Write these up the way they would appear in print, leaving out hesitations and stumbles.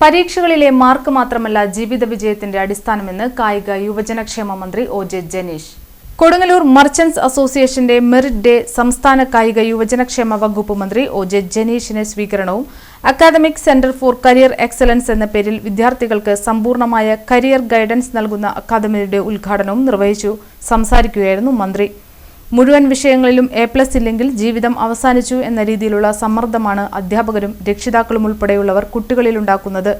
പരീക്ഷകളിലെ mark മാത്രമല്ല ജീവിത വിജയത്തിന്റെ അടിസ്ഥാനമെന്ന് കായിക യുവജനക്ഷേമ മന്ത്രി ഒ.ജെ. ജനീഷ്. കൊടുങ്ങല്ലൂർ മർച്ചന്റ്സ് അസോസിയേഷന്റെ മെറിറ്റ് ഡേ സംസ്ഥാന കായിക യുവജനക്ഷേമ വകുപ്പ് മന്ത്രി ഒ.ജെ. ജനീഷിന് സ്വീകരണവും academic centre for career excellence എന്ന പേരിൽ വിദ്യാർത്ഥികൾക്ക് സമ്പൂർണമായ കരിയർ ഗൈഡൻസ് നൽകുന്ന അക്കാദമിയുടെ ഉദ്ഘാടനവും നിർവഹിച്ചു. സംസാരിക്കുകയായിരുന്നു മന്ത്രി. മുഴുവൻ വിഷയങ്ങളിലും എ+ ഇല്ലെങ്കിൽ ജീവിതം അവസാനിച്ചു എന്ന രീതിയിലുള്ള സമ്മർദ്ദമാണ് അധ്യാപകരും രക്ഷിതാക്കളും ഉൾപ്പെടെയുള്ളവർ കുട്ടികളിലുണ്ടാക്കുന്നത്.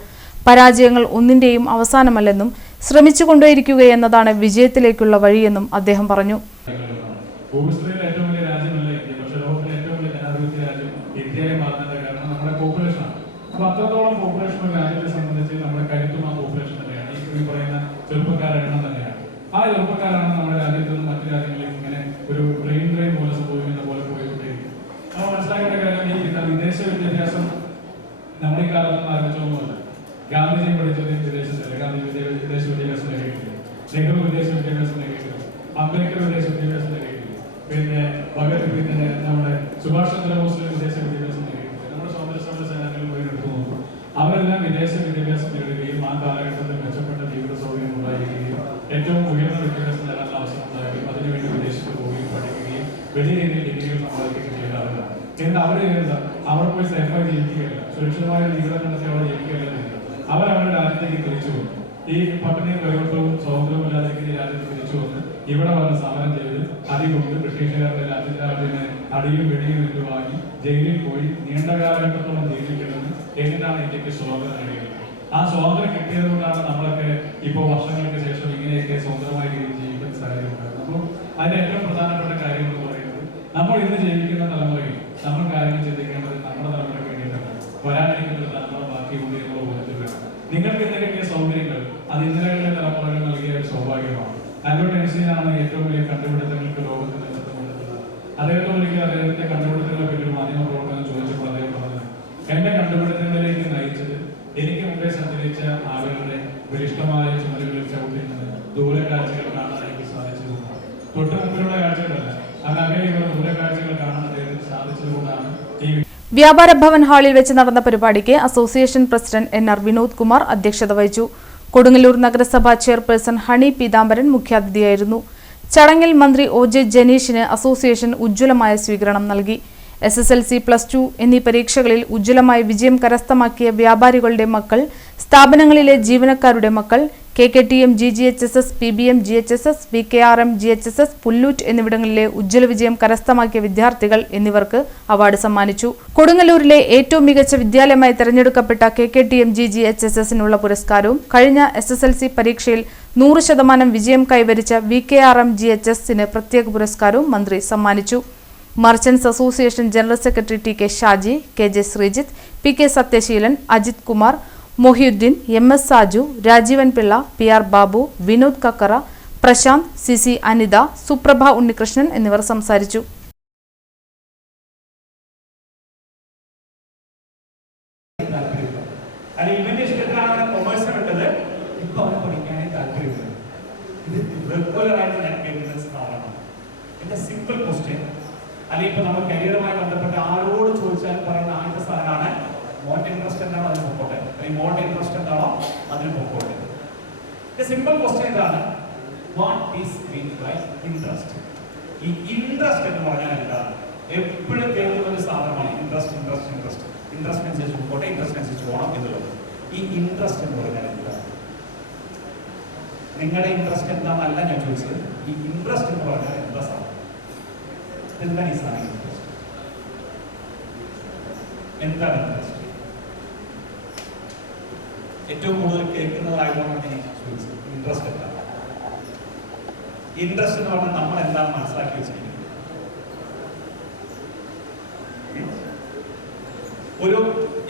പരാജയങ്ങൾ ഒന്നിന്റെയും അവസാനമല്ലെന്നും ശ്രമിച്ചുകൊണ്ടേയിരിക്കുകയെന്നതാണ് വിജയത്തിലേക്കുള്ള വഴിയെന്നും അദ്ദേഹം പറഞ്ഞു. ആ ചെറുപ്പക്കാരാണ് നമ്മുടെ രാജ്യത്ത് നിന്ന് മറ്റു രാജ്യങ്ങളിൽ ഇങ്ങനെ ഒരു ബ്രെയിൻ ഡ്രെയിൻ പോലെ സംഭവിക്കുന്ന പോലെ പോയിക്കൊണ്ടേയിരിക്കും. നമ്മൾ മനസ്സിലാക്കേണ്ട കാര്യം ഈ വിദേശ വിദ്യാഭ്യാസം നമ്മുടെ ഈ കാലത്തൊന്നും ആരംഭിച്ചൊന്നുമല്ല. ഗാന്ധിജി പഠിച്ചത് വിദേശത്തല്ല. ഗാന്ധിജി വിദേശ വിദ്യാഭ്യാസം നേടിയിട്ടില്ല. നെഹ്റു വിദേശ വിദ്യാഭ്യാസം നേടിയിട്ടില്ല. അംബേദ്കർ വിദേശ വിദ്യാഭ്യാസം നേടിയിട്ടില്ല. പിന്നെ നമ്മുടെ സുഭാഷ് ചന്ദ്രബോസ് വിദേശ വിദ്യാഭ്യാസം നേടിയിട്ടില്ല. നമ്മുടെ സ്വാതന്ത്ര്യ സമര സേനാനികൾ പോയി എടുത്തു നോക്കും. അവരെല്ലാം വിദേശ വിദ്യാഭ്യാസം നേടുകയും ആ കാലഘട്ടത്തിൽ മെച്ചപ്പെട്ട ജീവിത സൗകര്യം ഉണ്ടായിരിക്കുകയും ഏറ്റവും ഉയർന്ന വിദ്യാഭ്യാസം നേടാനുള്ള അവസരം ഉണ്ടാകുകയും അതിനുവേണ്ടി വിദേശത്ത് പോവുകയും പഠിക്കുകയും വലിയ രീതിയിൽ ഡിഗ്രികൾ സമ്പാദിക്കുകയും ചെയ്താറില്ല. എന്നാൽ അവർ ചെയ്യുന്നത് അവിടെ പോയി സേഫായി ജീവിക്കുകയല്ല, സുരക്ഷിതമായ ജീവിതം കണ്ടെത്തി അവിടെ ജീവിക്കുകയല്ല ചെയ്യുന്നത്. അവരവരുടെ രാജ്യത്തേക്ക് തിരിച്ചു വന്നു. ഈ പട്ടിണിയും പരിവർത്തനവും സ്വാതന്ത്ര്യമില്ലാതെ രാജ്യത്ത് തിരിച്ചു വന്ന് ഇവിടെ വന്ന് സമരം ചെയ്ത് അടികൊണ്ട് ബ്രിട്ടീഷുകാരുടെ രാജ്യത്തിന് അടിയും വെടിയും ഇട്ട് വാങ്ങി ജയിലിൽ പോയി നീണ്ട കാലഘട്ടത്തോളം ജീവിക്കണമെന്ന് എന്നിട്ടാണ് ഇന്ത്യക്ക് സ്വാതന്ത്ര്യം നേടിയത്. ആ സ്വാതന്ത്ര്യം കിട്ടിയത് കൊണ്ടാണ് നമ്മളൊക്കെ ഇപ്പോൾ വർഷങ്ങൾക്ക് ശേഷം ഇങ്ങനെയൊക്കെ സ്വതന്ത്രമായ രീതിയിൽ ജീവിക്കുന്ന സാഹചര്യം ഉണ്ടാകുന്നത്. അപ്പോൾ അതിന്റെ ഏറ്റവും പ്രധാനപ്പെട്ട കാര്യം എന്ന് പറയുന്നത് നമ്മൾ ഇന്ന് ജീവിക്കുന്ന തലമുറയിൽ നമ്മൾ കാര്യങ്ങൾ ചിന്തിക്കേണ്ടത് നമ്മുടെ തലമുറയ്ക്ക് വേണ്ടിയിട്ടാണ്. വരാനിരിക്കുന്ന തലമുറ ബാക്കിയുണ്ട് എന്നുള്ള ബോധത്തിൽ വേണം. നിങ്ങൾക്ക് ഇന്ന് കിട്ടിയ സൗകര്യങ്ങൾ അത് ഇന്നലെ തലമുറകൾ നൽകിയ ഒരു സൗഭാഗ്യമാണ്. ആൽബർട്ട് ഐൻസ്റ്റീനാണ് ഏറ്റവും വലിയ കണ്ടുപിടുത്തങ്ങൾക്ക് ലോകത്ത് നേതൃത്വം കൊടുക്കുന്നത്. അദ്ദേഹത്തോടൊരിക്കൽ അദ്ദേഹത്തിന്റെ കണ്ടുപിടുത്തങ്ങളെ പറ്റി ഒരു മാധ്യമ പ്രവർത്തനം ചോദിച്ചപ്പോൾ അദ്ദേഹം പറഞ്ഞത്, എന്റെ കണ്ടുപിടുത്തങ്ങളിലേക്ക് നയിച്ചത് എനിക്ക് മുമ്പേ സഞ്ചരിച്ച ആളുകളുടെ ബലിഷ്ഠമായ ചുമലുകളിൽ ചവിട്ടി നിന്ന് ദൂരെ കാഴ്ചകൾ കാണാൻ എനിക്ക് സാധിച്ചതുകൊണ്ടാണ്. തൊട്ട് മുമ്പിലുള്ള കാഴ്ചകളല്ല, അങ്ങനെയുള്ള ദൂരെ കാഴ്ചകൾ കാണാൻ അദ്ദേഹത്തിന് സാധിച്ചതുകൊണ്ടാണ് ഈ വ്യാപാര ഭവൻ ഹാളിൽ വെച്ച് നടന്ന പരിപാടിക്ക് association president NR. Vinod Kumar അധ്യക്ഷത വഹിച്ചു. കൊടുങ്ങല്ലൂർ നഗരസഭാ ചെയർപേഴ്സൺ ഹണി പീതാംബരൻ മുഖ്യാതിഥിയായിരുന്നു. ചടങ്ങിൽ മന്ത്രി ഒ.ജെ. ജനീഷിന് അസോസിയേഷൻ ഉജ്ജ്വലമായ സ്വീകരണം നൽകി. SSLC, +2 എന്നീ പരീക്ഷകളിൽ ഉജ്ജ്വലമായ വിജയം കരസ്ഥമാക്കിയ വ്യാപാരികളുടെ മക്കൾ, സ്ഥാപനങ്ങളിലെ ജീവനക്കാരുടെ മക്കൾ, KKTM GGHSS, PBM GHSS, VKRM GHSS, Pullut എന്നിവിടങ്ങളിലെ ഉജ്ജ്വല വിജയം കരസ്ഥമാക്കിയ വിദ്യാർത്ഥികൾ എന്നിവർക്ക് അവാർഡ് സമ്മാനിച്ചു. കൊടുങ്ങല്ലൂരിലെ ഏറ്റവും മികച്ച വിദ്യാലയമായി തെരഞ്ഞെടുക്കപ്പെട്ട KKTM GGHSS-നുള്ള പുരസ്കാരവും കഴിഞ്ഞ SSLC പരീക്ഷയിൽ 100% വിജയം കൈവരിച്ച VKRM GHS-ന് പ്രത്യേക പുരസ്കാരവും മന്ത്രി സമ്മാനിച്ചു. Merchants association general secretary T.K. Shaji, KJ Sreejith, P.K. Sathyaseelan, Ajith Kumar, Mohiyuddin, MS Saju, Rajeevan Pillai, PR Babu, Vinod Kakkara, Prasanth, CC Anitha, Suprabha Unnikrishnan എന്നിവർ സംസാരിച്ചു. അല്ലെങ്കിൽ ഇപ്പൊ നമ്മൾ കരിയറുമായി ബന്ധപ്പെട്ട് ആരോട് ചോദിച്ചാൽ പറയുന്ന ആദ്യത്തെ സാധനമാണ് മോന്റെ ഇൻട്രസ്റ്റ് എന്താണോ അതിന് പൊക്കോട്ടെ, അല്ലെങ്കിൽ മോന്റെ ഇൻട്രസ്റ്റ് എന്താണോ അതിന് പൊക്കോട്ടെ. സിമ്പിൾ ക്വസ്റ്റ്യൻ ഇതാണ്, what is mean by interest? ഈ ഇൻട്രസ്റ്റ് എന്ന് പറഞ്ഞാൽ എന്താണ്? എപ്പോഴും കേൾക്കുന്ന ഒരു സാധനമാണ് ഇൻട്രസ്റ്റ്. ഇൻട്രസ്റ്റ് അനുസരിച്ച് പൊക്കോട്ടെ, ഇൻട്രസ്റ്റ് അനുസരിച്ച് പോകണം എന്നുള്ളത്. ഈ ഇൻട്രസ്റ്റ് എന്ന് പറഞ്ഞാൽ എന്താണ്? നിങ്ങളുടെ ഇൻട്രസ്റ്റ് എന്താണെന്നല്ല ഞാൻ ചോദിച്ചത്. ഈ ഇൻട്രസ്റ്റ് എന്ന് പറഞ്ഞാൽ എന്താ സാധനം? എന്താണ് ഈ സാധനം? എന്താണ് ഇൻട്രസ്റ്റ്? ഏറ്റവും കൂടുതൽ കേൾക്കുന്നതായതുകൊണ്ടാണ് ഞാൻ ചോദിച്ചത് ഇൻട്രസ്റ്റ് എന്താണ്. ഇൻട്രസ്റ്റ് എന്ന് പറഞ്ഞാൽ നമ്മൾ എന്താണ് മനസ്സിലാക്കി വെച്ചിരിക്കുന്നത്?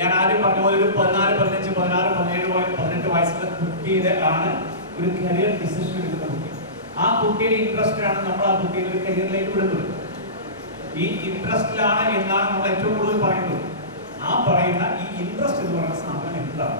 ഞാൻ ആദ്യം പറഞ്ഞ പോലെ ഒരു 14, 15, 16, 17, 18 വയസ്സുള്ള കുട്ടിയുടെ ആണ് ഒരു കരിയർ ഡിസിഷൻ എടുക്കുന്ന കുട്ടി. ആ കുട്ടിയുടെ ഇൻട്രസ്റ്റിലാണ് നമ്മൾ ആ കുട്ടിയുടെ ഒരു കരിയറിലേക്ക് വിടുന്നത്. ഈ ഇൻട്രസ്റ്റിലാണ് എന്നാണ് നമ്മൾ ഏറ്റവും കൂടുതൽ പറയുന്നത്. ആ പറയുന്ന ഈ ഇൻട്രസ്റ്റ് എന്ന് പറയുന്ന സാധനം എന്താണ്?